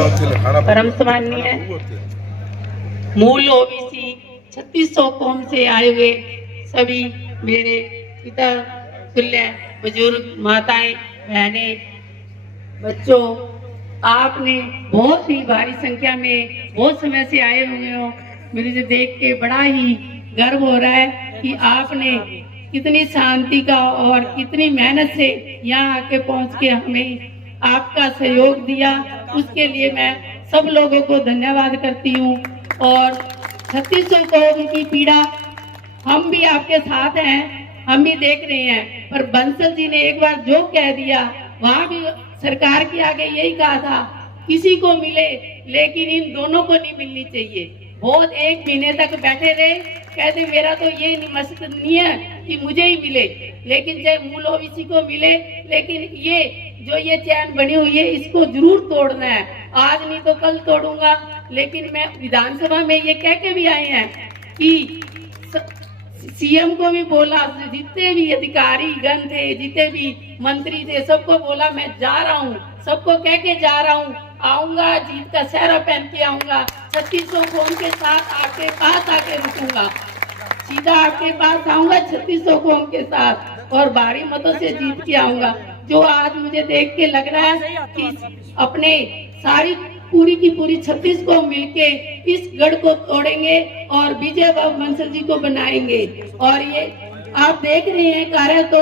परम सम्माननीय मूल ओबीसी 3600 कौम से आए हुए सभी मेरे पिता तुल्य बुजुर्ग माताएं बहनें बच्चों, आपने बहुत ही भारी संख्या में बहुत समय से आए हुए हो। मुझे देख के बड़ा ही गर्व हो रहा है कि आपने कितनी शांति का और कितनी मेहनत से यहाँ आके पहुँच के हमें आपका सहयोग दिया। उसके लिए मैं सब लोगों को धन्यवाद करती हूँ। और 3600 कौम की पीड़ा हम भी आपके साथ हैं, हम भी देख रहे हैं। पर बंसल जी ने एक बार जो कह दिया, वहाँ भी सरकार के आगे यही कहा था, किसी को मिले लेकिन इन दोनों को नहीं मिलनी चाहिए। बहुत 1 महीने तक बैठे रहे, कहते मेरा तो ये मकसद नहीं है कि मुझे ही मिले, लेकिन चाहे मूल ओबीसी को मिले, लेकिन ये जो ये चैन बनी हुई है इसको जरूर तोड़ना है। आज नहीं तो कल तोड़ूंगा। लेकिन मैं विधानसभा में ये कह के भी आए हैं कि सीएम को भी बोला, जितने भी अधिकारी गण थे, जितने भी मंत्री थे, सबको बोला मैं जा रहा हूँ, सबको कह के जा रहा हूँ, आऊंगा, जीत का सेहरा पहन के आऊंगा, 3600 कौम के साथ आपके पास आके रुकूंगा, सीधा आपके पास आऊंगा 3600 कौम के साथ और भारी मतों से जीत के आऊंगा। जो आज मुझे देख के लग रहा है कि अपने सारी पूरी की पूरी 36 को मिलके इस गढ़ को तोड़ेंगे और विजय बाबू बंसल जी को बनाएंगे। और ये आप देख रहे हैं कार्य, तो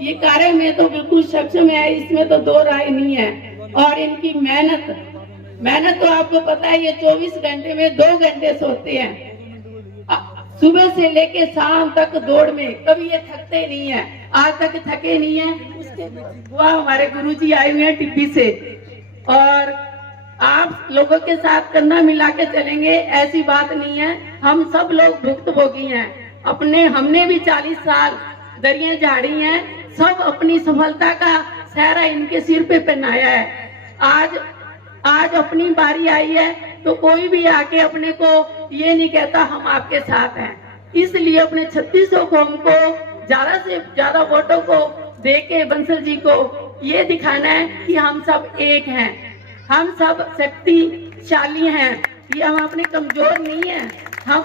ये कार्य में तो बिल्कुल सक्षम है, इसमें तो दो राय नहीं है। और इनकी मेहनत तो आपको पता है, ये 24 घंटे में 2 घंटे सोते हैं, सुबह से लेके शाम तक दौड़ में, कभी ये थकते नहीं है, आज तक थके नहीं है। उसके वह हमारे गुरुजी आए हुए हैं टिब्बी से, और आप लोगों के साथ कंधा मिला के चलेंगे, ऐसी बात नहीं है। हम सब लोग भुक्तभोगी हैं, हमने भी 40 साल दरियां झाड़ी हैं, सब अपनी सफलता का सेहरा इनके सिर पे पहनाया है। आज अपनी बारी आई है तो कोई भी आके अपने को ये नहीं कहता हम आपके साथ हैं। इसलिए अपने 3600 कौम को ज्यादा से ज्यादा वोटों को देके बंसल जी को ये दिखाना है कि हम सब एक हैं, हम सब शक्तिशाली हैं, ये हम अपने कमजोर नहीं हैं।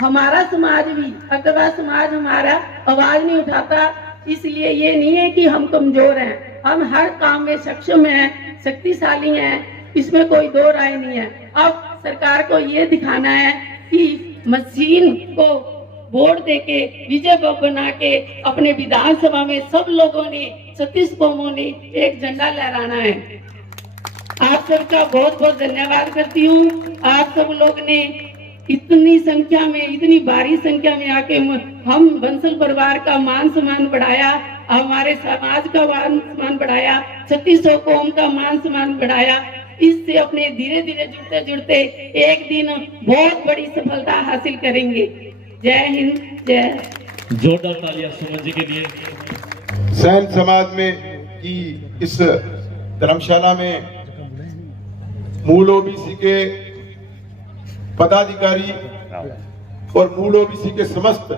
हमारा समाज भी, अगवा समाज हमारा आवाज नहीं उठाता, इसलिए ये नहीं है कि हम कमजोर हैं, हम हर काम में सक्षम हैं, शक्तिशाली हैं, इसमें कोई दो राय नहीं है। अब सरकार को ये दिखाना है कि मशीन को वोट देके विजय बना के अपने विधानसभा में सब लोगों ने 36 कौमों ने एक झंडा लहराना है। आप सबका बहुत बहुत धन्यवाद करती हूँ। आप सब लोग ने इतनी संख्या में, इतनी भारी संख्या में आके हम बंसल परिवार का मान सम्मान बढ़ाया, हमारे समाज का मान सम्मान बढ़ाया, 3600 कौम का मान सम्मान बढ़ाया। इससे अपने धीरे धीरे जुड़ते जुड़ते एक दिन बहुत बड़ी सफलता हासिल करेंगे। जय हिंद, जय। जोरदार तालियां सुमन जी के लिए। सैन समाज में की इस धर्मशाला में मूल ओबीसी के पदाधिकारी और मूल ओबीसी के समस्त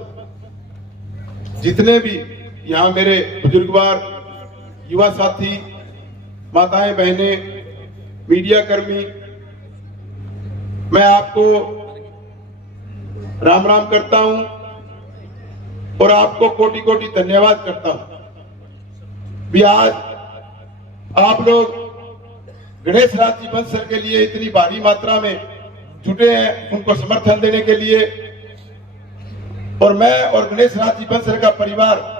जितने भी यहाँ मेरे बुजुर्गवार, युवा साथी, माताएं बहनें, मीडिया कर्मी, मैं आपको राम राम करता हूं और आपको कोटि कोटि धन्यवाद करता हूं भी आज आप लोग गणेश राज जी बंसल के लिए इतनी भारी मात्रा में जुटे हैं, उनको समर्थन देने के लिए। और मैं और गणेश राज जी बंसल का परिवार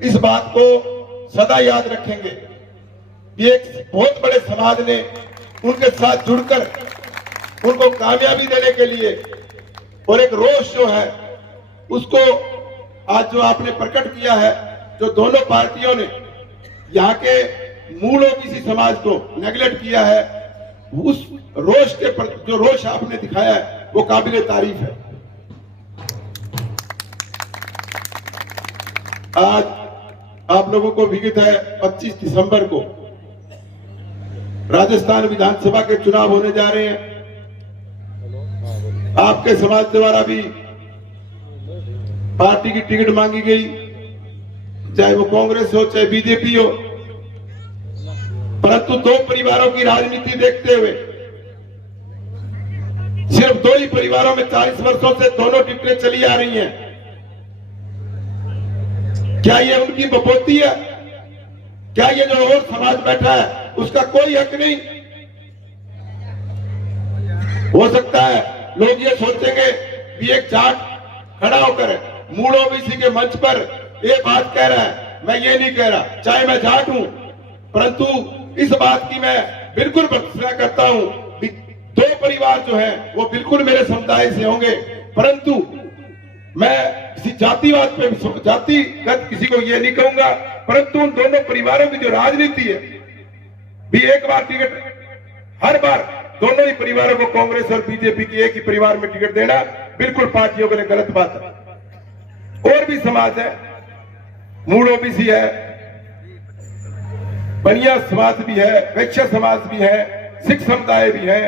इस बात को सदा याद रखेंगे। ये एक बहुत बड़े समाज ने उनके साथ जुड़कर उनको कामयाबी देने के लिए, और एक रोष जो है उसको आज जो आपने प्रकट किया है, जो दोनों पार्टियों ने यहाँ के मूल ओबीसी समाज को नेगलेक्ट किया है, उस रोष के जो रोष आपने दिखाया है वो काबिले तारीफ है। आज आप लोगों को विदित है 25 दिसंबर को राजस्थान विधानसभा के चुनाव होने जा रहे हैं। आपके समाज द्वारा भी पार्टी की टिकट मांगी गई, चाहे वो कांग्रेस हो चाहे बीजेपी हो। परंतु दो परिवारों की राजनीति देखते हुए सिर्फ दो ही परिवारों में 40 वर्षों से दोनों टिकटें चली आ रही हैं। क्या ये उनकी बपोती है? क्या ये जो और समाज बैठा है उसका कोई हक नहीं? हो सकता है लोग ये सोचेंगे कि एक जाट खड़ा होकर मूल ओबीसी के मंच पर ये बात कह रहा है, मैं ये नहीं कह रहा, चाहे मैं जाट हूं, परंतु इस बात की मैं बिल्कुल भर्त्सना करता हूं कि दो परिवार जो है वो बिल्कुल मेरे समुदाय से होंगे, परंतु मैं किसी जातिवाद पे जातिगत किसी को ये नहीं कहूंगा, परंतु उन दोनों परिवारों की जो राजनीति है भी एक बार टिकट, हर बार दोनों ही परिवारों को कांग्रेस और बीजेपी की एक ही परिवार में टिकट देना बिल्कुल पार्टियों के लिए गलत बात है। और भी समाज है, मूल ओबीसी है, बनिया समाज भी है, वैश्य समाज भी है, सिख समुदाय भी है,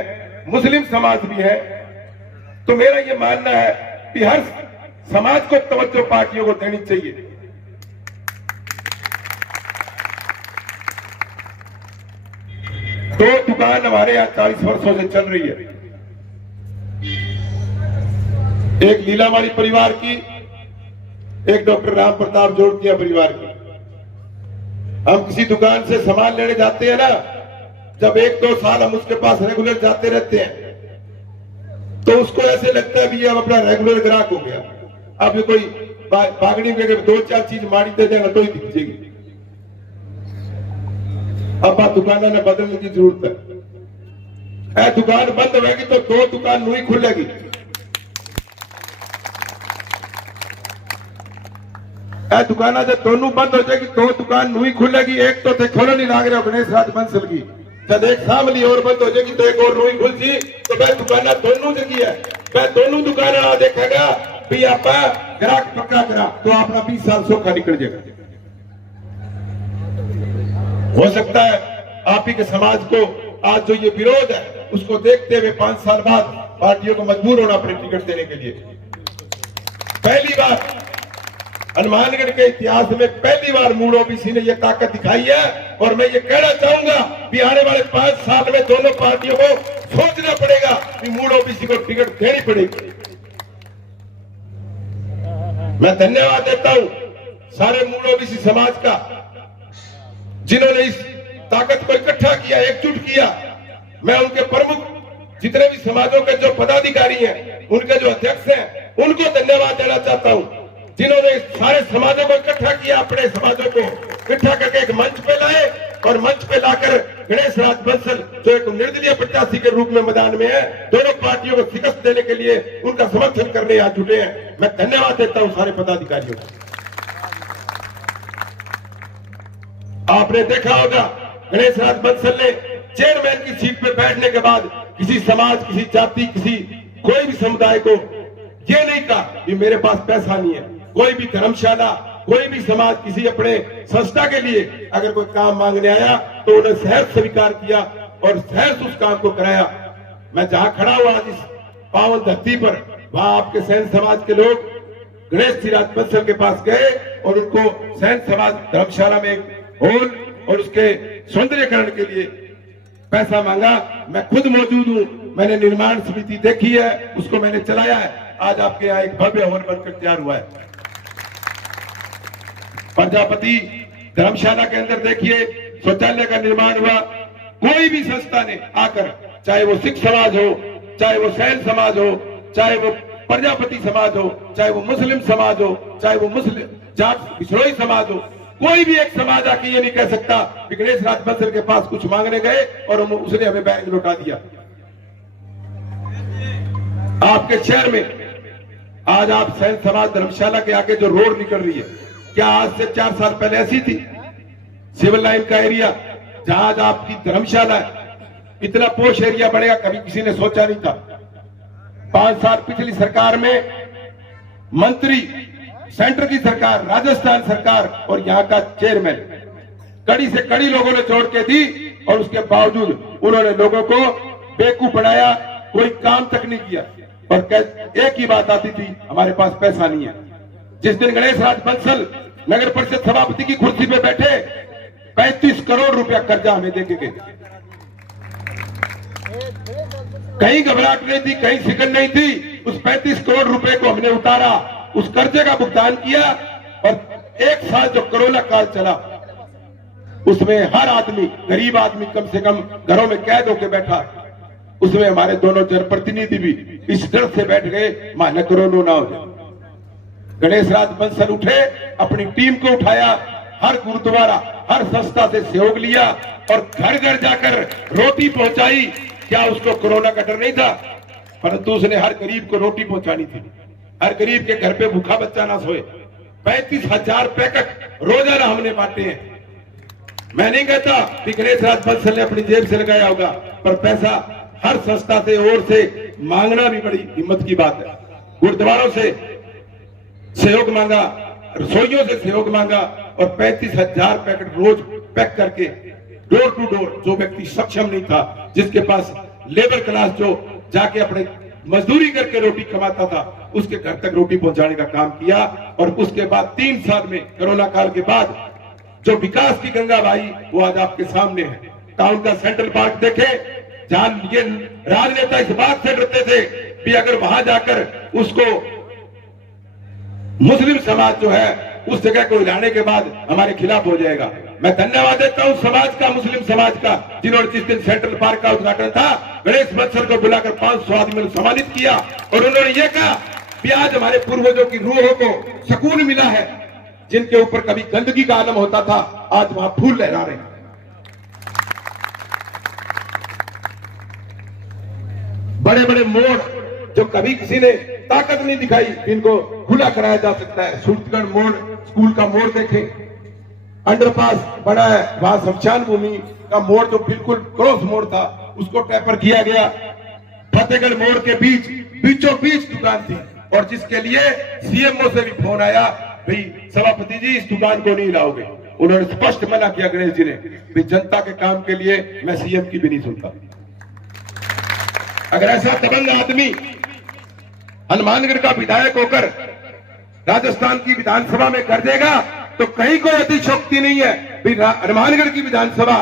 मुस्लिम समाज भी है। तो मेरा ये मानना है कि हर समाज को तवज्जो पार्टियों को देनी चाहिए। दो दुकान हमारे यहाँ 40 वर्षों से चल रही है, एक लीलावाड़ी परिवार की, एक डॉक्टर राम प्रताप जोड़तिया परिवार की। हम किसी दुकान से सामान लेने जाते हैं ना, जब 1-2 साल हम उसके पास रेगुलर जाते रहते हैं तो उसको ऐसे लगता है भी अब अपना रेगुलर ग्राहक हो गया। अब ये कोई बागड़ी में 2-4 चीज मारी दे देगा तो ही दिखेगी। अब आप दुकानों ने बदलने की जरूरत है। दुकान बंद होगी तो दो दुकान नहीं खुलेगी। दुकान जब दोनों बंद हो जाएगी दो दुकान नहीं खुलेगी। एक तो थे खोलो नहीं लाग रहे हो गणेश राज बंसल की, जब एक सामली और बंद हो जाएगी तो एक और नहीं खुल जी, तो वह दुकान दोनों जगह है। वह दोनों दुकान आ देखेगा भी आप ग्राहक पक्का करा तो अपना 20 साल सोखा निकल जाएगा। हो सकता है आप ही के समाज को आज जो ये विरोध है उसको देखते हुए 5 साल बाद पार्टियों को मजबूर होना पड़े टिकट देने के लिए। पहली बार हनुमानगढ़ के इतिहास में पहली बार मूल ओबीसी ने यह ताकत दिखाई है। और मैं ये कहना चाहूंगा कि आने वाले 5 साल में दोनों पार्टियों को सोचना पड़ेगा कि मूल ओबीसी को टिकट देनी पड़ेगी। मैं धन्यवाद देता हूं सारे मूल ओबीसी समाज का, जिन्होंने इस ताकत को इकट्ठा किया, एकजुट किया। मैं उनके प्रमुख जितने भी समाजों के जो पदाधिकारी हैं, उनके जो अध्यक्ष हैं, उनको धन्यवाद देना चाहता हूं, जिन्होंने इस सारे समाजों को इकट्ठा किया, अपने समाजों को इकट्ठा करके एक मंच पे लाए और मंच पे लाकर गणेश राज बंसल जो एक निर्दलीय प्रत्याशी के रूप में मैदान में है, दोनों पार्टियों को शिकस्त देने के लिए उनका समर्थन करने यहाँ जुटे हैं। मैं धन्यवाद देता हूं सारे पदाधिकारियों को। आपने देखा होगा गणेश राज बंसल ने चेयरमैन की सीट पर बैठने के बाद किसी समाज, किसी जाति, किसी कोई भी समुदाय को ये नहीं कहा कि मेरे पास पैसा नहीं है। कोई भी धर्मशाला, कोई भी समाज किसी अपने संस्था के लिए अगर कोई काम मांगने आया तो उन्हें सहर्ष स्वीकार किया और सहर्ष उस काम को कराया। मैं जहां खड़ा हुआ आज इस पावन धरती पर, वहां आपके सैन समाज के लोग गणेश राज बंसल के पास गए और उनको सैन समाज धर्मशाला में हॉल और उसके सौंदर्यकरण के लिए पैसा मांगा। मैं खुद मौजूद हूं, मैंने निर्माण समिति देखी है, उसको मैंने चलाया है। आज आपके यहाँ एक भव्य हॉल बनकर तैयार हुआ है। प्रजापति धर्मशाला के अंदर देखिए शौचालय का निर्माण हुआ। कोई भी संस्था ने आकर, चाहे वो सिख समाज हो, चाहे वो सैन समाज हो, चाहे वो प्रजापति समाज हो, चाहे वो मुस्लिम समाज हो, चाहे वो मुस्लिम जाट बिछड़ोई समाज हो, कोई भी एक समाज आके ये नहीं कह सकता कि गणेश राज बंसल के पास कुछ मांगने गए और उसने हमें बैंक लौटा दिया। आपके शहर में आज आप सैन समाज धर्मशाला के आगे जो रोड निकल रही है, क्या आज से 4 साल पहले ऐसी थी? सिविल लाइन का एरिया जहां आज आपकी धर्मशाला है, इतना पोश एरिया बनेगा कभी किसी ने सोचा नहीं था। 5 साल पिछली सरकार में मंत्री, सेंटर की सरकार, राजस्थान सरकार और यहाँ का चेयरमैन कड़ी से कड़ी लोगों ने जोड़ के दी और उसके बावजूद उन्होंने लोगों को बेवकूफ बनाया, कोई काम तक नहीं किया। और एक ही बात आती थी, हमारे पास पैसा नहीं है। जिस दिन गणेश राज बंसल नगर परिषद सभापति की कुर्सी पे बैठे, 35 करोड़ रुपया कर्जा हमें देके गए। कहीं घबराहट नहीं थी, कहीं फिक्र नहीं थी। उस 35 करोड़ रुपए को हमने उतारा, उस कर्जे का भुगतान किया और 1 साल जो कोरोना काल चला उसमें हर आदमी, गरीब आदमी कम से कम घरों में कैद होकर बैठा। उसमें हमारे दोनों जनप्रतिनिधि भी इस डर से बैठ गए मां कोरोना ना हो जाए। गणेश राज बंसल उठे, अपनी टीम को उठाया, हर गुरुद्वारा, हर संस्था से सहयोग लिया और घर घर जाकर रोटी पहुंचाई। क्या उसको कोरोना का डर नहीं था? परंतु उसने हर गरीब को रोटी पहुंचानी थी। हर गरीब के घर पे भूखा बच्चा ना सोए। 35,000 पैकेट रोजाना हमने बांटे हैं। मैं नहीं कहता कि गणेश राज बंसल ने अपनी जेब से लगाया होगा, पर पैसा हर संस्था से और से मांगना भी बड़ी हिम्मत की बात है। गुरुद्वारों से सहयोग मांगा, रसोइयों से सहयोग मांगा और 35,000 पैकेट रोज पैक करके डोर टू डोर, जो व्यक्ति सक्षम नहीं था, जिसके पास लेबर क्लास जो जाके अपने मजदूरी करके रोटी कमाता था, उसके घर तक रोटी पहुंचाने का काम किया। और उसके बाद 3 साल में, कोरोना काल के बाद, जो विकास की गंगा बहाई वो आज आपके सामने है। टाउन का सेंट्रल पार्क देखे, जहां ये राजनेता इस बात से डरते थे कि अगर वहां जाकर उसको मुस्लिम समाज जो है उस जगह को हिलाने के बाद हमारे खिलाफ हो जाएगा। मैं धन्यवाद देता हूं समाज का, मुस्लिम समाज का, जिन्होंने जिस दिन सेंट्रल पार्क का उद्घाटन था, गणेश बंसल को बुलाकर 500 आदमी सम्मानित किया और उन्होंने ये कहा कि आज हमारे पूर्वजों की रूहों को सुकून मिला है। जिनके ऊपर कभी गंदगी का आलम होता था, आज वहां फूल लहरा रहे हैं। बड़े बड़े मोड़ जो कभी किसी ने ताकत नहीं दिखाई, इनको खुला कराया जा सकता है। सूरतगढ़ मोड़, स्कूल का मोड़ देखें, अंडरपास बना है, वहां शमशान भूमि का मोड़ जो बिल्कुल क्रॉस मोड़ था उसको टेपर किया गया। फतेहगढ़ मोड़ के बीचों बीच दुकान थी और जिसके लिए सीएमओ से भी फोन आया, भाई सभापति जी इस दुकान को नहीं लाओगे। उन्होंने स्पष्ट मना किया गणेश जी ने, भाई जनता के काम के लिए मैं सीएम की भी नहीं सुनता। अगर ऐसा दबंग आदमी हनुमानगढ़ का विधायक होकर राजस्थान की विधानसभा में कर देगा तो कहीं कोई अतिशोक्ति नहीं है। हनुमानगढ़ की विधानसभा